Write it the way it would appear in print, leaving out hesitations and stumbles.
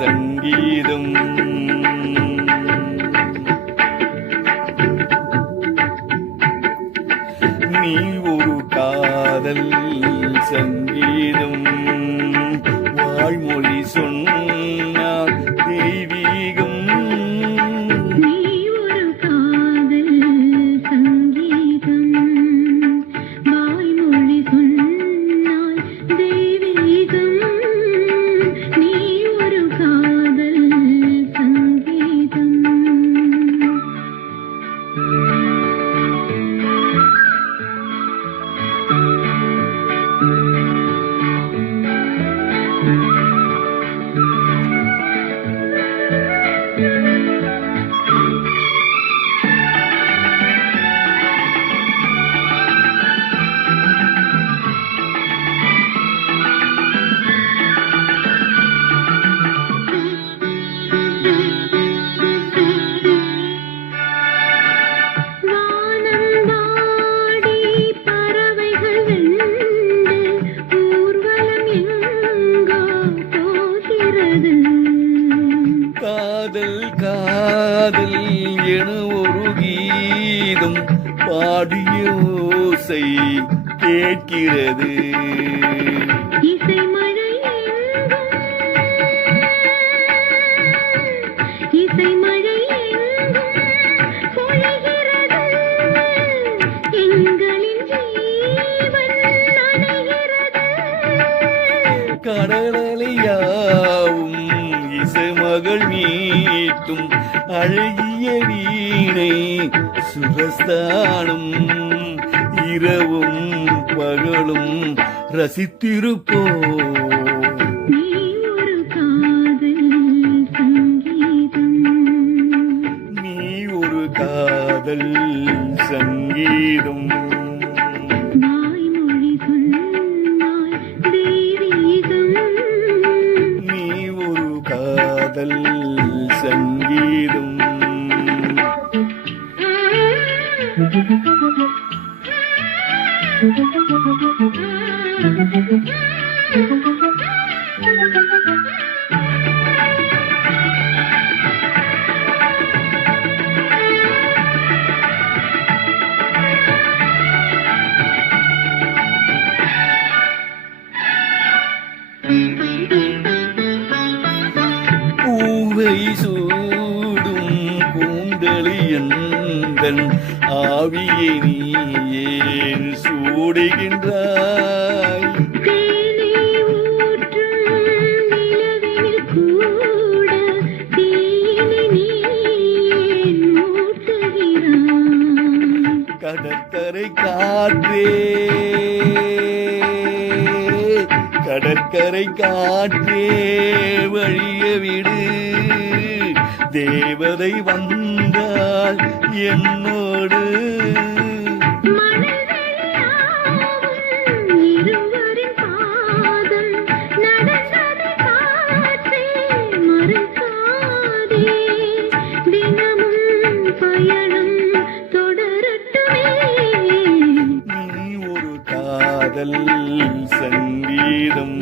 சங்கீதம். நீ ஒரு காதல் சங்கீதம், வாழ்மொழி சொன்னால் தெய்வீகம். காதல் காதல் என ஒரு கீதம் பாடிய ஓசை கேட்கிறது. இசை மழை பொழிகிறது, எங்களின் ஜீவன் நனைகிறது. கடலையாவும் இசைமகள் மீட்டும் அழகிய வீணை சுரஸ்தானம், இரவும் பகலும் ரசித்திருப்போம். நீ ஒரு காதல் சங்கீதம், நீ ஒரு காதல் சங்கீதம், வாய்மொழி சொன்னால் தெய்வீகம். நீ ஒரு காதல் சங்கீதம். பூவை சூடும் கூந்தலியந்தன் ஆவியை நீ ஏன் சூடுகின்றாய்? தேனை ஊற்றும் நிலவினில் கூட தீயினை நீ ஏன் மூட்டுகிறாய்? கடற்கரை காற்றே, கடற்கரை காற்றே வழிய விடு, தேவதை வந்தால் என்னோடு. இருவரின் பாதம் நடந்தது காற்றே, மறுக்காதே, தினமும் பயணம் தொடரட்டுமே. நீ ஒரு காதல் சங்கீதம்.